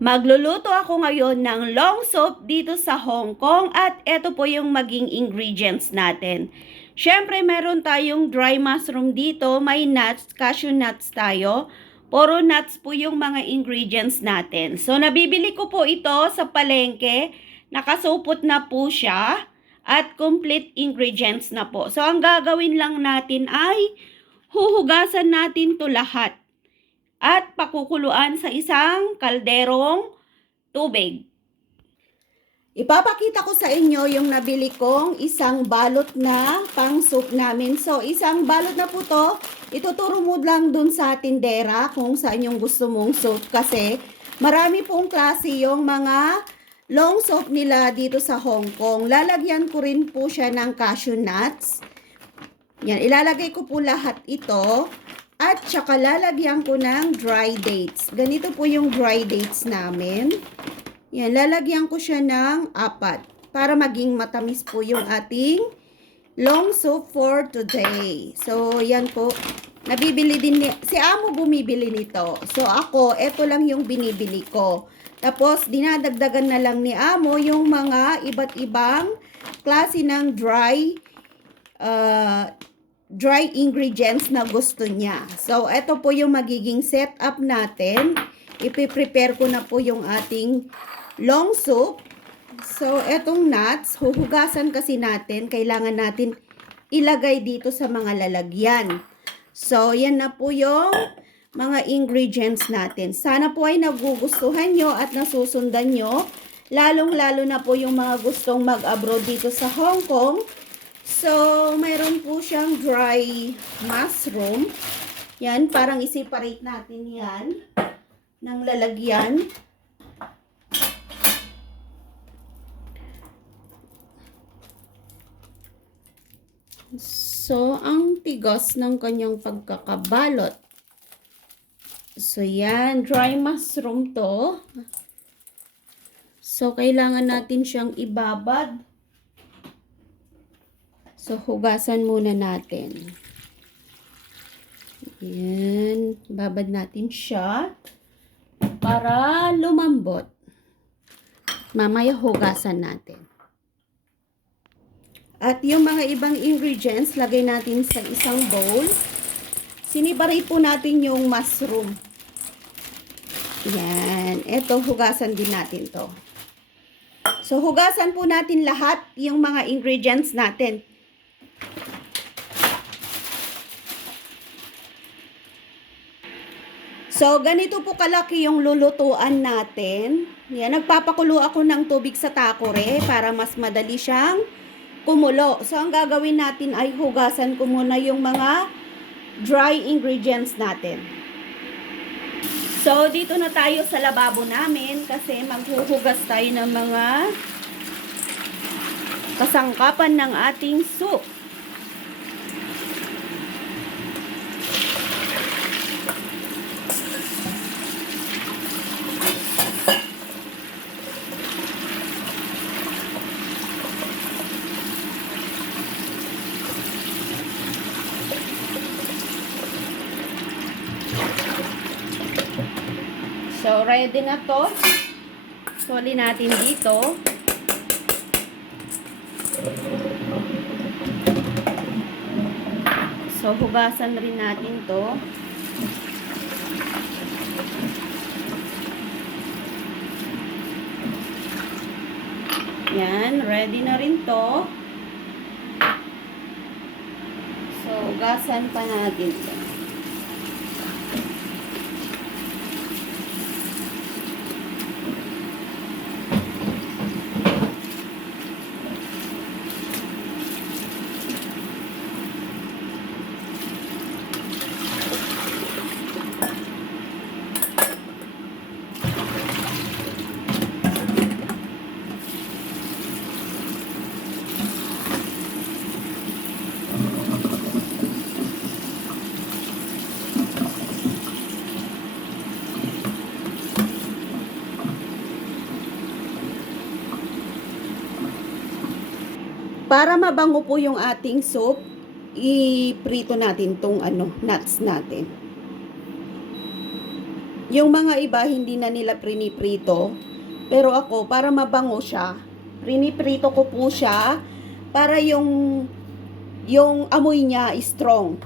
Magluluto ako ngayon ng long soup dito sa Hong Kong at ito po yung maging ingredients natin. Siyempre, meron tayong dry mushroom dito, may nuts, cashew nuts tayo. Puro nuts po yung mga ingredients natin. So, nabibili ko po ito sa palengke. Nakasupot na po siya at complete ingredients na po. So, ang gagawin lang natin ay huhugasan natin to lahat at pakukuluan sa isang kalderong tubig. Ipapakita ko sa inyo yung nabili kong isang balot na pang soup namin. So, isang balot na po to. Ituturo mo lang dun sa tindera kung saan yung gusto mong soup. Kasi marami pong klase yung mga long soup nila dito sa Hong Kong. Lalagyan ko rin po siya ng cashew nuts. Yan, ilalagay ko po lahat ito. At saka lalagyan ko ng dry dates. Ganito po yung dry dates namin. Yan, lalagyan ko siya ng 4 para maging matamis po yung ating long soup for today. So, yan po. Nabibili din si Amo bumibili nito. So, ako, ito lang yung binibili ko. Tapos, dinadagdagan na lang ni Amo yung mga iba't ibang klase ng dry ingredients na gusto niya. So, ito po yung magiging setup natin. Ipiprepare ko na po yung ating long soup. So, etong nuts, huhugasan kasi natin. Kailangan natin ilagay dito sa mga lalagyan. So, yan na po yung mga ingredients natin. Sana po ay nagugustuhan nyo at nasusundan nyo. Lalong-lalo na po yung mga gustong mag-abroad dito sa Hong Kong. So, mayroon po siyang dry mushroom. Yan, parang i-separate natin yan ng lalagyan. So, ang tigas ng kanyang pagkakabalot. So, yan, dry mushroom to. So, kailangan natin siyang ibabad. So, hugasan muna natin. Ayan. Babad natin siya para lumambot. Mamaya hugasan natin. At yung mga ibang ingredients, lagay natin sa isang bowl. Sinibari po natin yung mushroom. Ayan. Ito, hugasan din natin to. So, hugasan po natin lahat yung mga ingredients natin. So, ganito po kalaki yung lulutuan natin. Yan, nagpapakulo ako ng tubig sa takore para mas madali siyang kumulo. So, ang gagawin natin ay hugasan ko muna yung mga dry ingredients natin. So, dito na tayo sa lababo namin kasi maghuhugas tayo ng mga kasangkapan ng ating soup. So, ready na to. Soli natin dito. So, hugasan rin natin to. Yan, ready na rin to. So, hugasan pa natin to. Para mabango po yung ating soup, iprito natin tong nuts natin. Yung mga iba, hindi na nila priniprito. Pero ako, para mabango siya, priniprito ko po siya para yung amoy niya strong.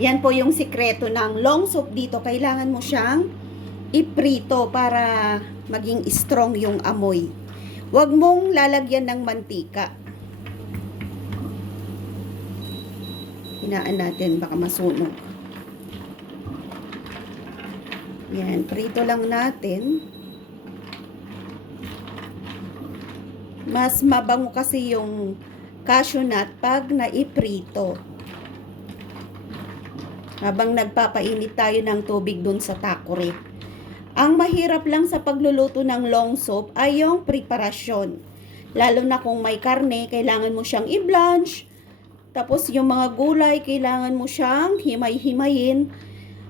Yan po yung sikreto ng long soup dito. Kailangan mo siyang iprito para maging strong yung amoy. Huwag mong lalagyan ng mantika. Hinaan natin, baka masunog. Yan, prito lang natin. Mas mabango kasi yung cashew nut pag naiprito. Habang nagpapainit tayo ng tubig dun sa takore. Ang mahirap lang sa pagluluto ng long soup ay yung preparasyon. Lalo na kung may karne, kailangan mo siyang i-blanch. Tapos yung mga gulay, kailangan mo siyang himay-himayin.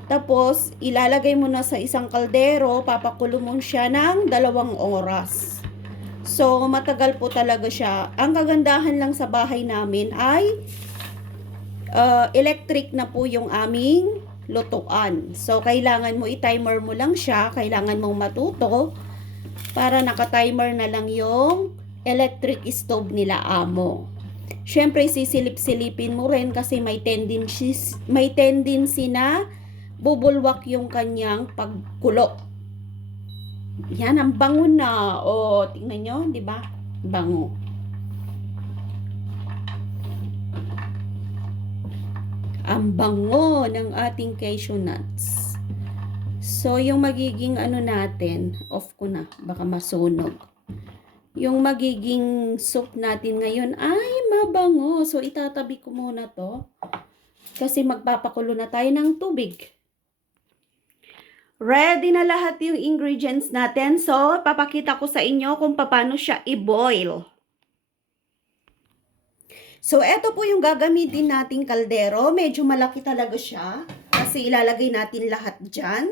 Tapos ilalagay mo na sa isang kaldero, papakulo mo siya ng 2 oras. So matagal po talaga siya. Ang kagandahan lang sa bahay namin ay electric na po yung aming lutuan. So, kailangan mo i-timer mo lang siya. Kailangan mong matuto para naka-timer na lang yung electric stove nila amo. Siyempre, sisilip-silipin mo rin kasi may tendency na bubulwak yung kanyang pagkulo. Yan, ang bango na. O, tingnan nyo, di ba? Bango. Ang bango ng ating cashew nuts. So, yung magiging ano natin, off ko na, baka masunog. Yung magiging soup natin ngayon ay mabango. So, itatabi ko muna to. Kasi magpapakulo na tayo ng tubig. Ready na lahat yung ingredients natin. So, papakita ko sa inyo kung paano siya i-boil. So, eto po yung gagamitin nating kaldero. Medyo malaki talaga siya. Kasi ilalagay natin lahat dyan.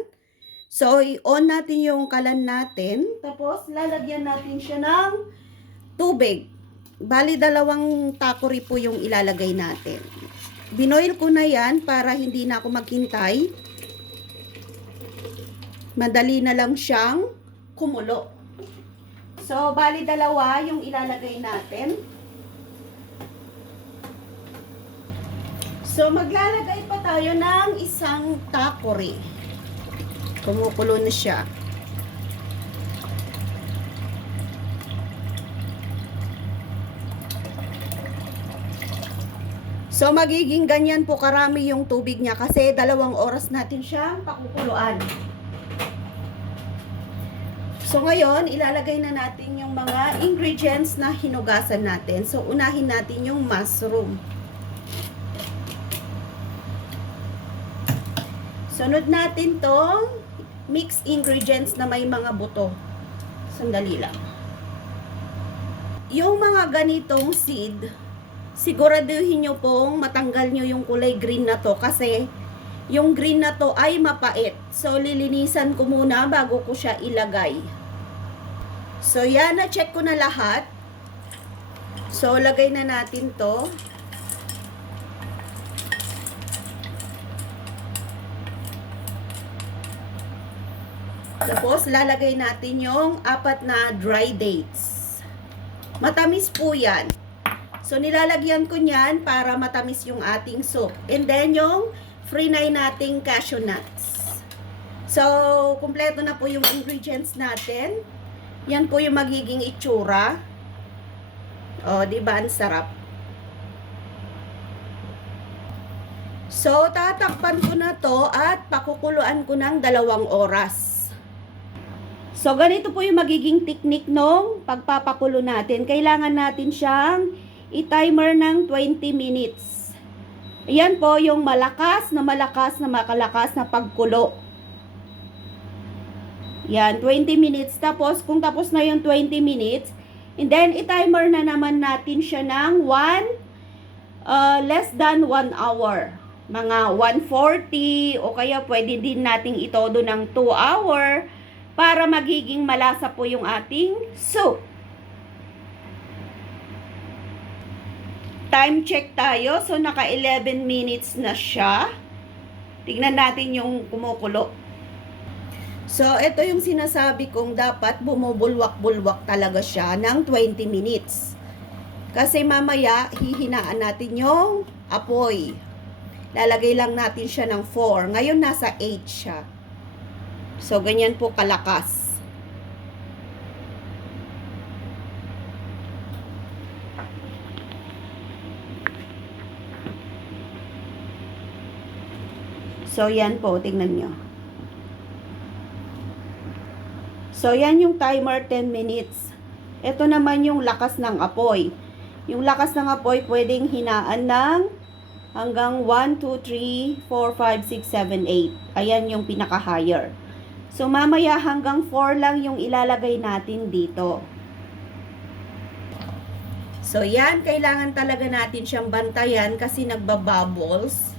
So, i-on natin yung kalan natin. Tapos, lalagyan natin siya ng tubig. Bali, 2 takori po yung ilalagay natin. Binoil ko na yan para hindi na ako maghintay. Madali na lang siyang kumulo. So, bali 2 yung ilalagay natin. So, maglalagay pa tayo ng 1 takori. Kumukulo na siya. So, magiging ganyan po karami yung tubig niya kasi 2 oras natin siyang pakukuluan. So, ngayon, ilalagay na natin yung mga ingredients na hinugasan natin. So, unahin natin yung mushroom. Sunod natin tong mixed ingredients na may mga buto. Sandali lang. Yung mga ganitong seed, siguraduhin nyo pong matanggal nyo yung kulay green na to kasi yung green na to ay mapait. So, lilinisan ko muna bago ko siya ilagay. So, yan, na-check ko na lahat. So, lagay na natin to. Tapos, lalagay natin yung 4 na dry dates. Matamis po yan. So, nilalagyan ko niyan para matamis yung ating soup. And then, yung free-nay nating cashew nuts. So, kumpleto na po yung ingredients natin. Yan po yung magiging itsura. O, diba? Ang sarap. So, tatakpan ko na to at pakukuluan ko ng 2 oras. So, ganito po yung magiging technique nung pagpapakulo natin. Kailangan natin siyang i-timer ng 20 minutes. Ayan po yung malakas na makalakas na pagkulo. Yan, 20 minutes. Tapos, kung tapos na yung 20 minutes, and then, i-timer na naman natin siya ng less than 1 hour. Mga 140 o kaya pwede din nating itodo ng 2 hour para magiging malasa po yung ating soup. Time check tayo. So, naka 11 minutes na siya. Tignan natin yung kumukulo. So, ito yung sinasabi kong dapat bumubulwak-bulwak talaga siya ng 20 minutes. Kasi mamaya, hihinaan natin yung apoy. Lalagay lang natin siya ng 4. Ngayon, nasa 8 siya. So, ganyan po kalakas. So, yan po. Tingnan nyo. So, yan yung timer 10 minutes. Ito naman yung lakas ng apoy. Yung lakas ng apoy, pwedeng hinaan ng hanggang 1, 2, 3, 4, 5, 6, 7, 8. Ayan yung pinaka-higher. So, mamaya hanggang 4 lang yung ilalagay natin dito. So, yan. Kailangan talaga natin siyang bantayan kasi nagbabubbles.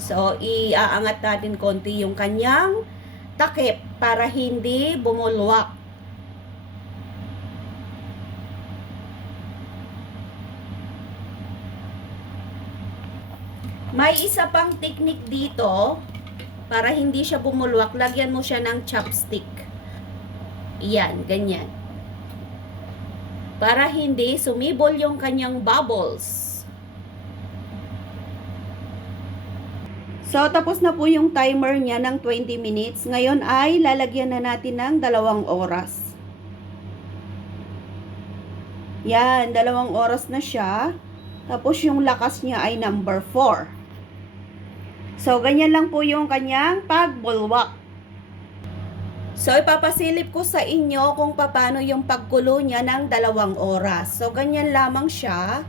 So, iaangat natin konti yung kanyang takip para hindi bumulwak. May isa pang technique dito para hindi siya bumulwak. Lagyan mo siya ng chopstick. Yan, ganyan. Para hindi sumibol yung kanyang bubbles. So, tapos na po yung timer niya ng 20 minutes. Ngayon ay lalagyan na natin ng 2 oras. Yan, 2 oras na siya. Tapos yung lakas niya ay number 4. So, ganyan lang po yung kanyang pagbulwak. So, ipapasilip ko sa inyo kung paano yung pagkulo niya ng 2 oras. So, ganyan lamang siya.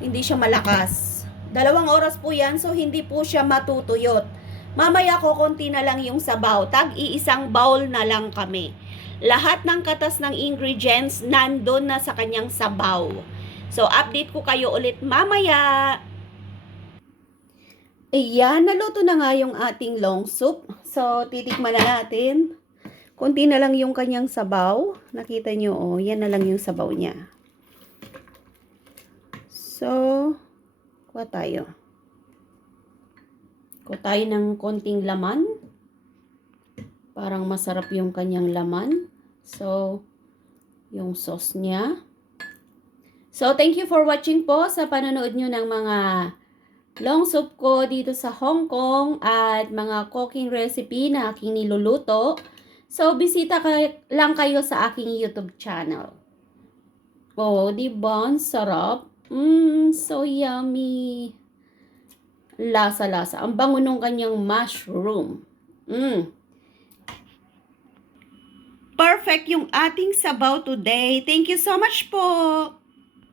Hindi siya malakas. 2 oras po yan, so hindi po siya matutuyot. Mamaya ko konti na lang yung sabaw. Tag-iisang bowl na lang kami. Lahat ng katas ng ingredients nandun na sa kanyang sabaw. So, update ko kayo ulit mamaya. Ayan, naluto na nga yung ating long soup. So, titikman na natin. Konti na lang yung kanyang sabaw. Nakita nyo, oh, yan na lang yung sabaw niya. So, kuha tayo. Kuha tayo ng konting laman. Parang masarap yung kanyang laman. So, yung sauce niya. So, thank you for watching po sa panonood nyo ng mga long soup ko dito sa Hong Kong at mga cooking recipe na aking niluluto. So, bisita lang kayo sa aking YouTube channel. Oh, diba? Sarap. So yummy. Lasa-lasa. Ang bango nung kanyang mushroom. Perfect yung ating sabaw today. Thank you so much po.